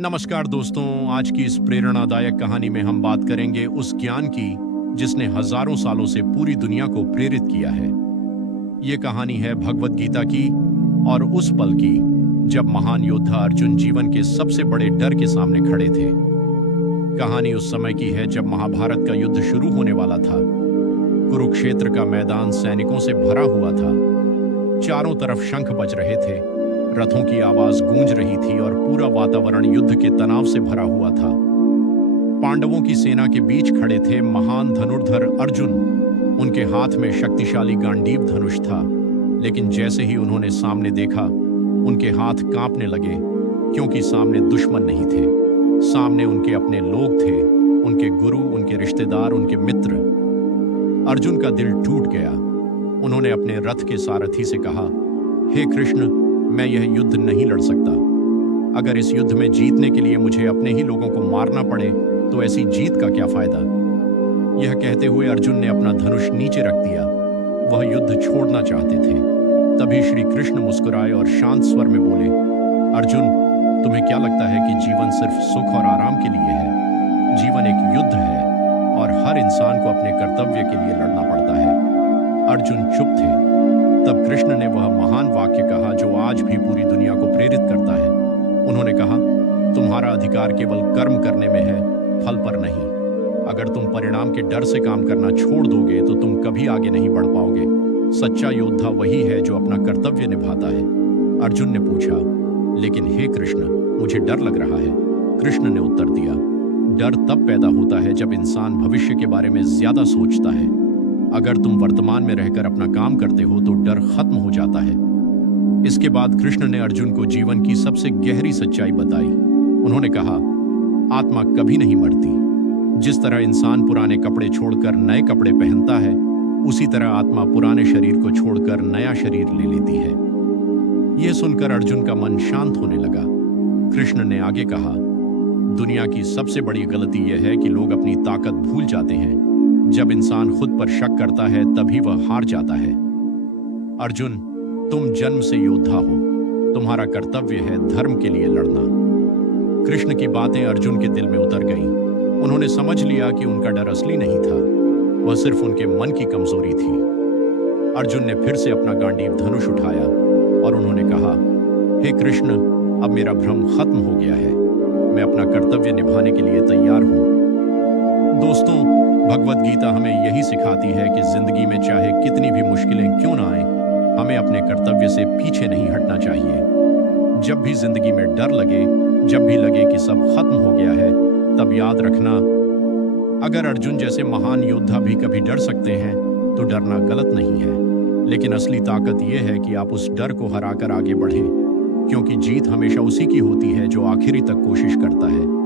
नमस्कार दोस्तों, आज की इस प्रेरणादायक कहानी में हम बात करेंगे उस ज्ञान की जिसने हजारों सालों से पूरी दुनिया को प्रेरित किया है। ये कहानी है भगवत गीता की और उस पल की जब महान योद्धा अर्जुन जीवन के सबसे बड़े डर के सामने खड़े थे। कहानी उस समय की है जब महाभारत का युद्ध शुरू होने वाला था। कुरुक्षेत्र का मैदान सैनिकों से भरा हुआ था। चारों तरफ शंख बज रहे थे, रथों की आवाज गूंज रही थी और पूरा वातावरण युद्ध के तनाव से भरा हुआ था। पांडवों की सेना के बीच खड़े थे महान धनुर्धर अर्जुन। उनके हाथ में शक्तिशाली गांडीव धनुष था, लेकिन जैसे ही उन्होंने सामने देखा, उनके हाथ कांपने लगे, क्योंकि सामने दुश्मन नहीं थे। सामने उनके अपने लोग थे, उनके गुरु, उनके रिश्तेदार, उनके मित्र। अर्जुन का दिल टूट गया। उन्होंने अपने रथ के सारथी से कहा, हे कृष्ण, मैं यह युद्ध नहीं लड़ सकता। अगर इस युद्ध में जीतने के लिए मुझे अपने ही लोगों को मारना पड़े तो ऐसी जीत का क्या फायदा। यह कहते हुए अर्जुन ने अपना धनुष नीचे रख दिया। वह युद्ध छोड़ना चाहते थे। तभी श्री कृष्ण मुस्कुराए और शांत स्वर में बोले, अर्जुन, तुम्हें क्या लगता है कि जीवन सिर्फ सुख और आराम के लिए है? जीवन एक युद्ध है और हर इंसान को अपने कर्तव्य के लिए लड़ना पड़ता है। अर्जुन चुप थे। तब कृष्ण ने वह महान वाक्य कहा जो आज भी पूरी दुनिया को प्रेरित करता है। उन्होंने कहा, तुम्हारा अधिकार केवल कर्म करने में है, फल पर नहीं। अगर तुम परिणाम के डर से काम करना छोड़ दोगे तो तुम कभी आगे नहीं बढ़ पाओगे। सच्चा योद्धा वही है जो अपना कर्तव्य निभाता है। अर्जुन ने पूछा, लेकिन हे कृष्ण, मुझे डर लग रहा है। कृष्ण ने उत्तर दिया, डर तब पैदा होता है जब इंसान भविष्य के बारे में ज्यादा सोचता है। अगर तुम वर्तमान में रहकर अपना काम करते हो तो डर खत्म हो जाता है। इसके बाद कृष्ण ने अर्जुन को जीवन की सबसे गहरी सच्चाई बताई। उन्होंने कहा, आत्मा कभी नहीं मरती। जिस तरह इंसान पुराने कपड़े छोड़कर नए कपड़े पहनता है, उसी तरह आत्मा पुराने शरीर को छोड़कर नया शरीर ले लेती है। यह सुनकर अर्जुन का मन शांत होने लगा। कृष्ण ने आगे कहा, दुनिया की सबसे बड़ी गलती यह है कि लोग अपनी ताकत भूल जाते हैं। जब इंसान खुद पर शक करता है तभी वह हार जाता है। अर्जुन, तुम जन्म से योद्धा हो। तुम्हारा कर्तव्य है धर्म के लिए लड़ना। कृष्ण की बातें अर्जुन के दिल में उतर गईं। उन्होंने समझ लिया कि उनका डर असली नहीं था, वह सिर्फ उनके मन की कमजोरी थी। अर्जुन ने फिर से अपना गांडीव धनुष उठाया और उन्होंने कहा, हे कृष्ण, अब मेरा भ्रम खत्म हो गया है। मैं अपना कर्तव्य निभाने के लिए तैयार हूं। दोस्तों, भगवत गीता हमें यही सिखाती है कि जिंदगी में चाहे कितनी भी मुश्किलें क्यों ना आए, हमें अपने कर्तव्य से पीछे नहीं हटना चाहिए। जब भी जिंदगी में डर लगे, जब भी लगे कि सब खत्म हो गया है, तब याद रखना, अगर अर्जुन जैसे महान योद्धा भी कभी डर सकते हैं तो डरना गलत नहीं है। लेकिन असली ताकत यह है कि आप उस डर को हराकर आगे बढ़ें, क्योंकि जीत हमेशा उसी की होती है जो आखिरी तक कोशिश करता है।